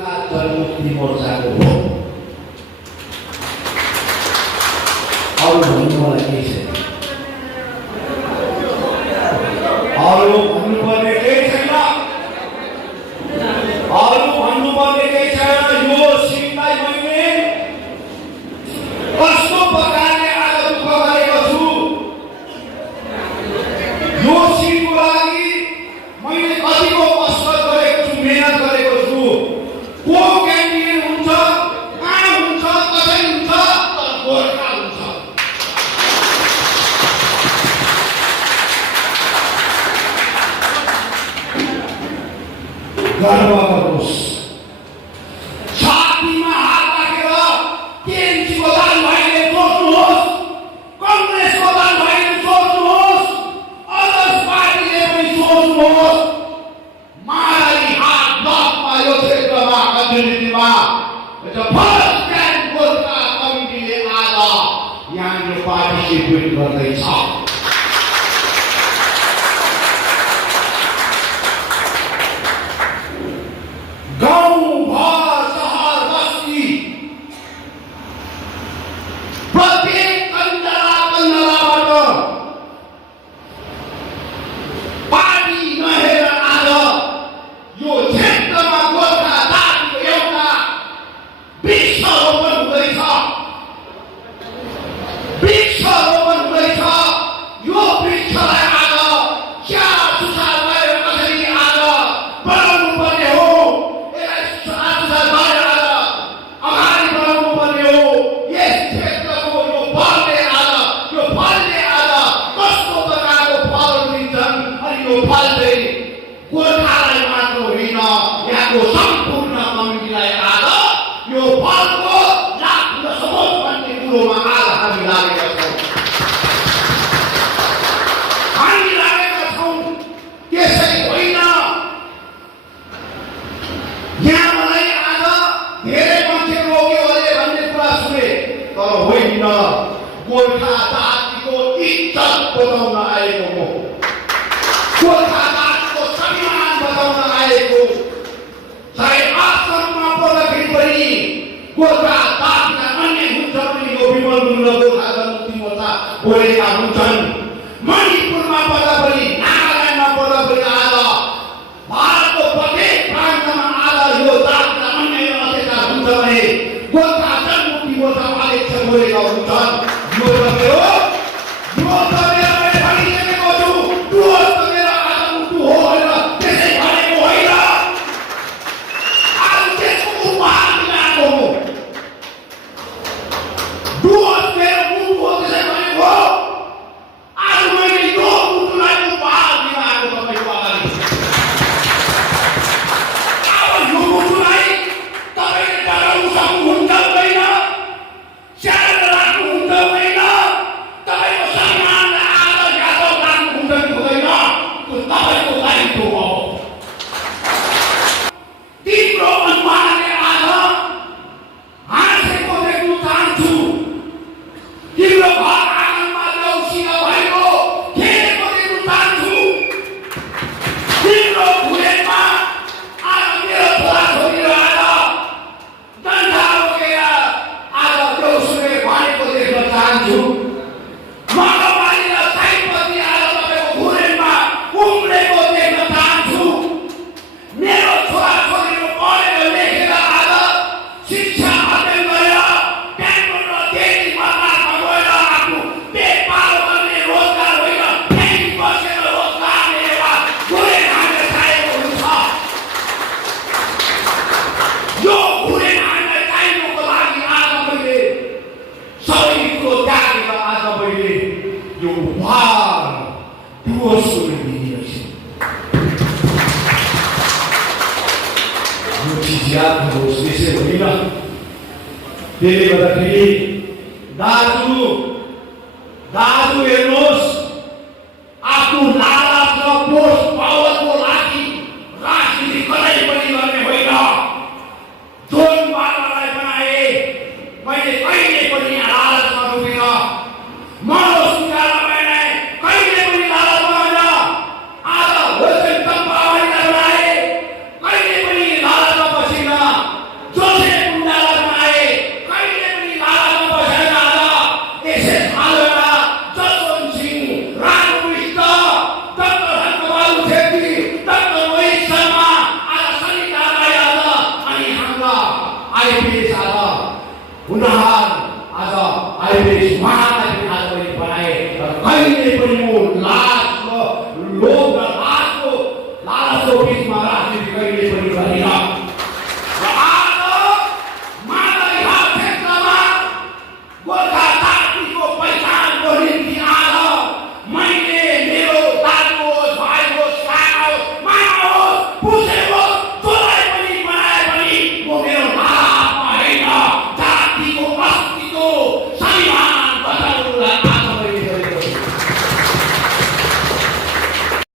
गोर्खा जनमुक्ति मोर्चाको हो। अरू भन्नु मलाई केही छैन, अरू भन्नुपर्ने केही छैन, अरू भन्नुपर्ने केही छैन। यो सिटलाई मैले कस्तो प्रकारले आज दुःख गरेको छु, यो सिटको लागि मैले कतिको कसरत गरेको छु, मेहनत गरेको छु। को क्यान्डिडेट हुन्छ, कहाँ हुन्छ, कसै हुन्छ, तर गोर्खा हुन्छ। गर्व गर्नुहोस्। छातीमा हात राखेर टिएमसीको दाजुभाइले सोच्नुहोस्, कङ्ग्रेसको दाजुभाइले सोच्नुहोस्, अदर्स पार्टीले पनि सोच्नुहोस्। माओवादी हात ब्लकमा यो क्षेत्रमा कम्युनिटीमा फर्स्ट टाइम गोर्खा कमिटीले आज यहाँनिर पार्टिसिपेट गर्दैछ। गोर्खा जातिको इज्जत बचाउन आएको हो, गोर्खा जातिको सम्मान बचाउन आएको। चाहे आश्रममा पढ्दाखेरि पनि गोर्खा जातिका अन्य हुन्छ पनि यो विमल गुरुङ गोर्खा जनमुक्ति मोर्चा बोलेका हुन्छन्। मणिपुरमा पढ्दा पनि, नागाल्यान्डमा पढ्दा पनि आज भारतको प्रत्येक प्रान्तमा आज यो जातिका अन्य अत्याचार हुन्छ भने गोर्खा जनमुक्ति मोर्चाका अध्यक्ष बोलेका हुन्छन्। त्यसले गर्दाखेरि दाजु हेर्नुहोस्,